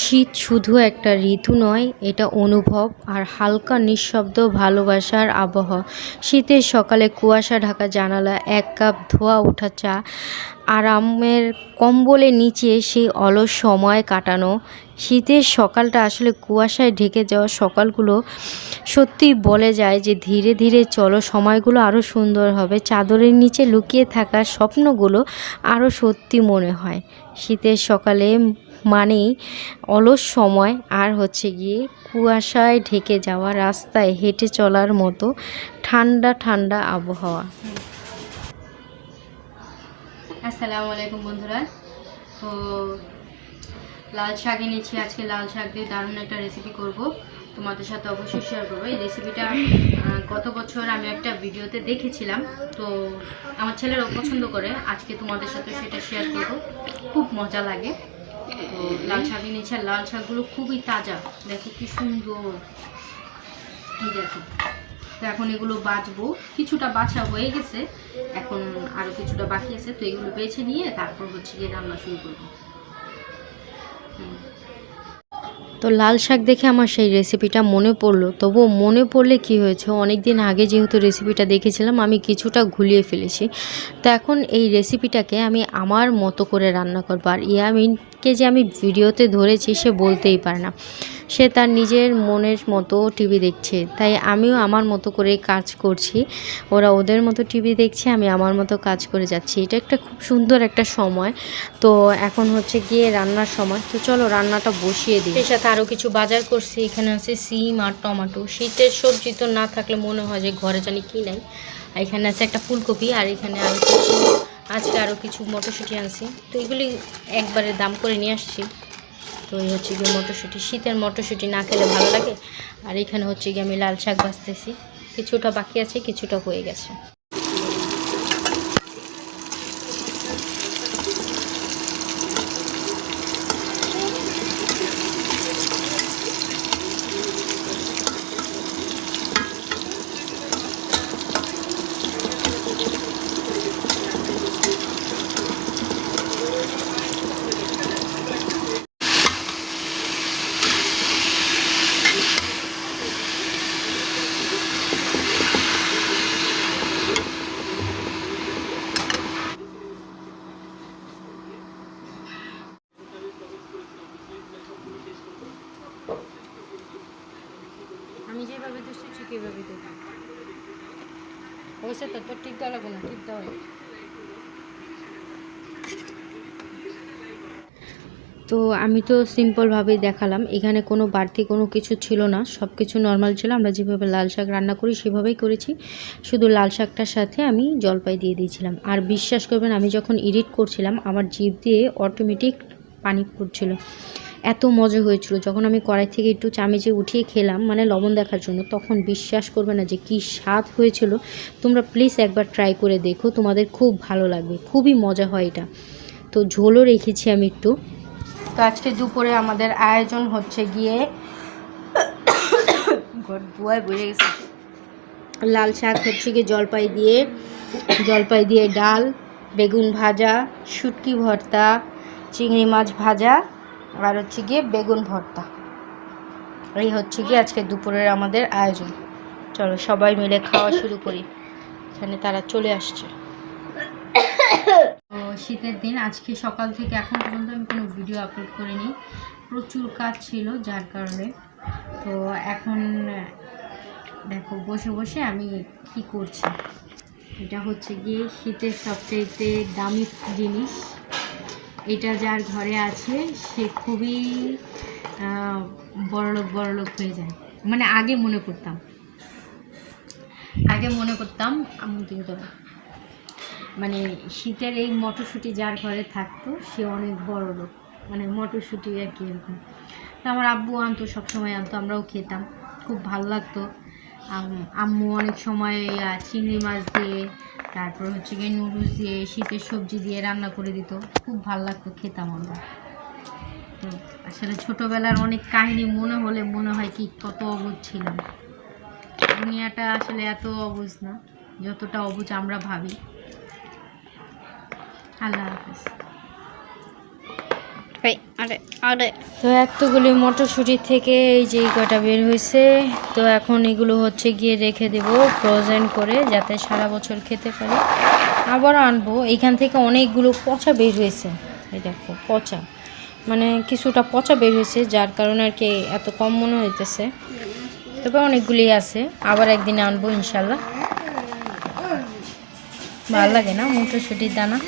শীত শুধু একটা ঋতু নয়, এটা অনুভব আর হালকা নিঃশব্দ ভালোবাসার আবহাওয়া। শীতের সকালে কুয়াশা ঢাকা জানালা, এক কাপ ধোয়া ওঠা চা, আরামের কম্বলের নিচে সেই অলস সময় কাটানো। শীতের সকালটা আসলে কুয়াশায় ঢেকে যাওয়া সকালগুলো সত্যি বলে যায় যে ধীরে ধীরে চলো, সময়গুলো আরও সুন্দর হবে। চাদরের নিচে লুকিয়ে থাকা স্বপ্নগুলো আরও সত্যি মনে হয়। শীতের সকালে মানেই অলস সময় আর হচ্ছে গিয়ে কুয়াশায় ঢেকে যাওয়া রাস্তায় হেঁটে চলার মতো ঠান্ডা ঠান্ডা আবহাওয়া। আসসালামু আলাইকুম বন্ধুরা। তো লাল শাক এনেছি, আজকে লাল শাক দিয়ে দারুণ একটা রেসিপি করব, তোমাদের সাথে অবশ্যই শেয়ার করবো। এই রেসিপিটা গত বছর আমি একটা ভিডিওতে দেখেছিলাম, তো আমার ছেলেরাও পছন্দ করে। আজকে তোমাদের সাথে সেটা শেয়ার করব, খুব মজা লাগে। তো লাল শাক এনেছি, আর লাল শাকগুলো খুবই তাজা, দেখো কি সুন্দর। এই দেখো, তো এখন এগুলো বাছবো, কিছুটা বাছা হয়ে গেছে, এখন আরও কিছুটা বাকি আছে। তো এগুলো বেছে নিয়ে তারপর হচ্ছে গিয়ে রান্না শুরু করবো। তো লাল শাক দেখে আমার সেই রেসিপিটা মনে পড়লো। তবুও মনে পড়লে কি হয়েছে, অনেক দিন আগে যেহেতু রেসিপিটা দেখেছিলাম, আমি কিছুটা ঘুলিয়ে ফেলেছি। তো এখন এই রেসিপিটাকে আমি আমার মতো করে রান্না করবো। আর ইয়ামিনকে যে আমি ভিডিওতে ধরেছি, সে বলতেই পারে না, সে তার নিজের মনের মতো টিভি দেখছে, তাই আমিও আমার মতো করে কাজ করছি। ওরা ওদের মতো টিভি দেখছে, আমি আমার মতো কাজ করে যাচ্ছি। এটা একটা খুব সুন্দর একটা সময়। তো এখন হচ্ছে গিয়ে রান্নার সময়, তো চলো রান্নাটা বসিয়ে দিই। এর সাথে আরও কিছু বাজার করছি, এখানে আছে সিম আর টমেটো। শীতের সবজি তো না থাকলে মনে হয় যে ঘরে জানি কি নাই। আর এখানে আছে একটা ফুলকপি, আর এখানে আরও কিছু, আজকে আরও কিছু মটরশুঁটি আনছি। তো এগুলি একবারে দাম করে নিয়ে আসছি। তো এই হচ্ছে গিয়ে মটরশুঁটি, শীতের মটরশুঁটি না খেলে ভালো লাগে। আর এখানে হচ্ছে গিয়ে আমি লাল শাক ভাজতেছি, কিছুটা বাকি আছে, কিছুটা হয়ে গেছে। আমি যেভাবে দিচ্ছি ঠিক এইভাবে দেবো, অবশ্যই তো তোর টিপ দেওয়া লাগবে না, টিপ দেওয়া। তো আমি তো সিম্পলভাবেই দেখালাম, এখানে কোনো বাড়তি কোনো কিছু ছিল না, সব কিছু নর্মাল ছিল। আমরা যেভাবে লাল শাক রান্না করি সেভাবেই করেছি, শুধু লাল শাকটার সাথে আমি জলপাই দিয়ে দিয়েছিলাম। আর বিশ্বাস করবেন, আমি যখন এডিট করছিলাম আমার জিভ দিয়ে অটোমেটিক পানি পড়ছিল, এত মজা হয়েছিল। যখন আমি কড়াই থেকে একটু চামচে উঠিয়ে খেলাম, মানে লবণ দেখার জন্য, তখন বিশ্বাস করবে না যে কী স্বাদ হয়েছিল। তোমরা প্লিজ একবার ট্রাই করে দেখো, তোমাদের খুব ভালো লাগবে, খুবই মজা হয় এটা। তো ঝোলও রেখেছি আমি একটু। তো আজকে দুপুরে আমাদের আয়োজন হচ্ছে গিয়ে বুয়ায় বেড়ে গেছে, লাল শাক হচ্ছে গিয়ে জলপাই দিয়ে ডাল, বেগুন ভাজা, শুটকি ভর্তা, চিংড়ি মাছ ভাজা, আর হচ্ছে গিয়ে বেগুন ভর্তা। এই হচ্ছে গিয়ে আজকে দুপুরের আমাদের আয়োজন। চলো সবাই মিলে খাওয়া শুরু করি। এখানে তারা চলে আসছে। তো শীতের দিন, আজকে সকাল থেকে এখন পর্যন্ত আমি কোনো ভিডিও আপলোড করিনি, প্রচুর কাজ ছিল যার কারণে। তো এখন দেখো বসে বসে আমি কি করছি। এটা হচ্ছে গিয়ে শীতের সবচাইতে দামি জিনিস। এটা যার ঘরে আছে সে খুবই বড়লোক হয়ে যায়। মানে আগে মনে করতাম আমার দিকে ধরো, মানে শীতের এই মটরশুঁটি যার ঘরে থাকতো সে অনেক বড় লোক, মানে মটরশুঁটি আর কি এরকম। তো আমার আব্বু আনতো, সবসময় আনতো, আমরাও খেতাম, খুব ভালো লাগতো। আম্মু অনেক সময় চিংড়ি মাছ দিয়ে, তারপর হচ্ছে গিয়ে নুডলস দিয়ে, শীতের সবজি দিয়ে রান্না করে দিত, খুব ভালো লাগতো, খেতাম আমরা। তো আসলে ছোটোবেলার অনেক কাহিনী মনে হলে মনে হয় কি কত অবুঝ ছিলাম। দুনিয়াটা আসলে এত অবুঝ না যতটা অবুঝ আমরা ভাবি। আল্লাহ হাফেজ। আরে আরে তো এতগুলি মটরশুঁটি থেকে এই যে এই কটা বের হয়েছে। তো এখন এগুলো হচ্ছে গিয়ে রেখে দেব ফ্রোজেন করে, যাতে সারা বছর খেতে পারি। আবার আনবো। এইখান থেকে অনেকগুলো পচা বের হয়েছে, এই দেখো পচা, মানে কিছুটা পচা বের হয়েছে, যার কারণে আর কি এত কম মনে হইতেছে। তবে অনেকগুলি আছে, আবার একদিন আনবো ইনশাল্লাহ। ভালো লাগে না মটরশুঁটির দানা?